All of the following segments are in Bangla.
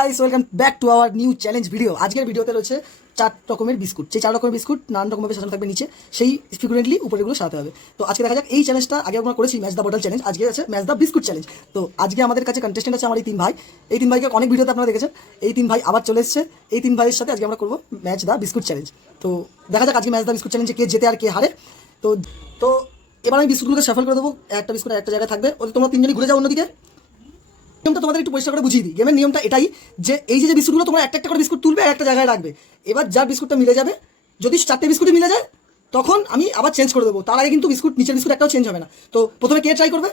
Guys welcome back to our new challenge video. আজকের ভিডিওতে রয়েছে 4 রকমের বিস্কুট। সেই 4 রকমের বিস্কুট নানান রকমভাবে সাজানো থাকবে নিচে, সেই ফিগুরেন্টলি উপরেগুলো সাজাতে হবে। তো আজকে দেখা যাক এই চ্যালেঞ্জটা আগে আমরা করেছি ম্যাচ দ্য বটল চ্যালেঞ্জ, আজকে আছে ম্যাচ দ্য বিস্কুট চ্যালেঞ্জ। তো আজকে আমাদের কাছে কন্টেস্টেন্ট আছে আমার এই 3 ভাই। এই 3 ভাইকে অনেক ভিডিওতে আপনারা দেখেছেন, এই 3 ভাই আবার চলে এসেছে। এই 3 ভাইয়ের সাথে আজকে আমরা করবো ম্যাচ দ্য বিস্কুট চ্যালেঞ্জ। তো দেখা যাক আজকে ম্যাচ দ্য বিস্কুট চ্যালেঞ্জে কে জেতে আর কে হারে। তো তো এবার আমি বিস্কুটগুলোকে শাফল করে দেবো, একটা বিস্কুট একটা জায়গায় থাকবে, ওদের তোমরা তিনজনই ঘুরে যাও অন্যদিকে। নিয়মটা তোমাদের একটু পরিষ্কার করে বুঝিয়ে দিই। গেমের নিয়মটা এটাই যে এই যে বিস্কুটগুলো তোমরা একটা একটা করে বিস্কুট তুলবে আর একটা জায়গায় রাখবে। এবার যার বিস্কুটটা মিলে যাবে, যদি 4টে বিস্কুটই মিলে যায় তখন আমি আবার চেঞ্জ করে দেবো। তার আগে কিন্তু বিস্কুট নিচের বিস্কুট একটাও চেঞ্জ হবে না। তো প্রথমে কে ট্রাই করবে?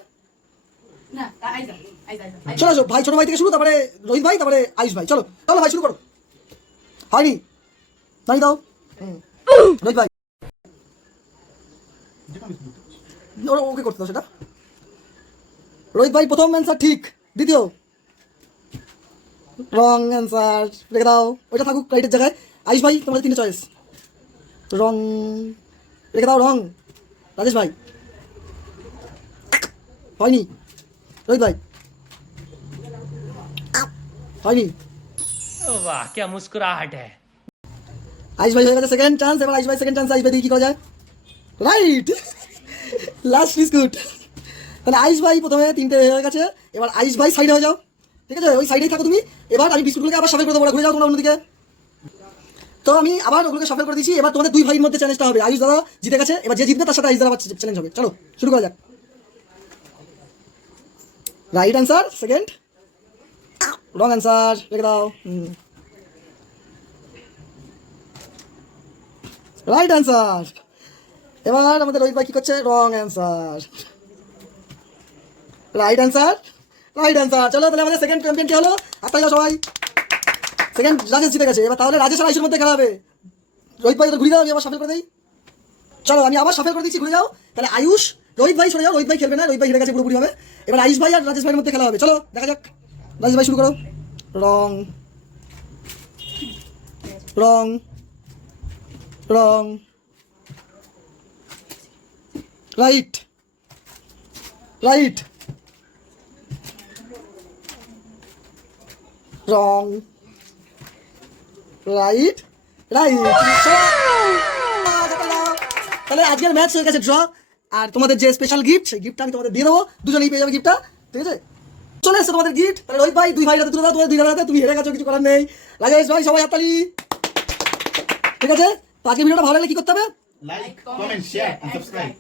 চলো আসো ভাই, ছোট ভাই থেকে শুরু, তারপরে রোহিত ভাই, তারপরে আয়ুষ ভাই। চলো চলো ভাই শুরু করো। হয়নি নাই দাও রোহিত ভাই, ওকে করতে দাও সেটা। রোহিত ভাই প্রথম অ্যান্সার ঠিক, দ্বিতীয় রং অ্যান্সার, রেখে দাও ওইটা থাকুক রাইটের জায়গায়। আয়ুষ ভাই তোমাদের 3টে চয়েস, রং রেখে দাও, রং। রাজেশ ভাই হয়নি, রোহিত ভাই হয়নি, वाह क्या मुस्कुराहट है। আয়ুষ ভাই হয়ে গেছে সেকেন্ড চান্স। এবার আয়ুষ ভাই সেকেন্ড চান্স, আয়ুষ ভাই কি করা যায়? Right, last biscuit. তাহলে আয়ুষ ভাই প্রথমে 3টে হয়ে গেছে। এবার আয়ুষ ভাই সাইডে হয়ে যাও, ঠিক আছে? ওই সাইডেই থাকো তুমি। এবার আমি বিস্কুটগুলোকে আবার শাফেল করে দেবো, ঘুরে যাও তোমরা অন্যদিকে। তো আমি আবার ওগুলোকে শাফেল করে দিচ্ছি। এবার তোমাদের 2 ভাইয়ের মধ্যে চ্যালেঞ্জটা হবে। আয়ুষ দাদা জিতে গেছে, এবার যে জিতবে তার সাথে আয়ুষ দাদা আবার চ্যালেঞ্জ হবে। চলো শুরু করা যাক। Right answer second, wrong answer, রেখে দাও। Right answer. এবার আমাদের রোহিত ভাই কি করছে? Wrong answer, right answer, right answer. চলো তাহলে আমাদের সেকেন্ড চ্যাম্পিয়ন কে হলো? হাততালি দাও সবাই। সেকেন্ড রাজেশ জিতে গেছে। এবার তাহলে রাজেশ আর আয়ুষের মধ্যে খেলা হবে। রোহিত ভাই ঘুরে যাও, আমি আবার শাফেল করে দিই। চলো আমি আবার শাফেল করে দিচ্ছি, ঘুরে যাও। তাহলে আয়ুষ রোহিত ভাই সরে যাও, রোহিত ভাই খেলবে না, রোহিত ভাই হেরে গেছে পুরোপুরি হবে। এবার আয়ুষ ভাই আর রাজেশ ভাইয়ের মধ্যে খেলা হবে। চলো দেখা যাক, রাজেশ ভাই শুরু করো। রং রং রং, রাইট রাইট, রং, রাইট রাইট। তাহলে আজকের ম্যাচ হয়ে গেছে ড্র। আর তোমাদের যে স্পেশাল গিফট, সেই গিফটটা আমি তোমাদের দিয়ে দেবো, দুজনেই পেয়ে যাবে গিফটটা, ঠিক আছে? চলে এসছে তোমাদের গিফট। তাহলে রোহিত ভাই 2 ভাইয়ের হাতে তুলে দাও, তোমাদের 2 ভাইয়ের হাতে। তুমি হেরে গেছো, কিছু করার নেই। রাজেশ ভাই সবাই হাততালি, ঠিক আছে? তো আজকে ভিডিওটা ভালো লাগলে কি করতে হবে? Like, comment, share and subscribe.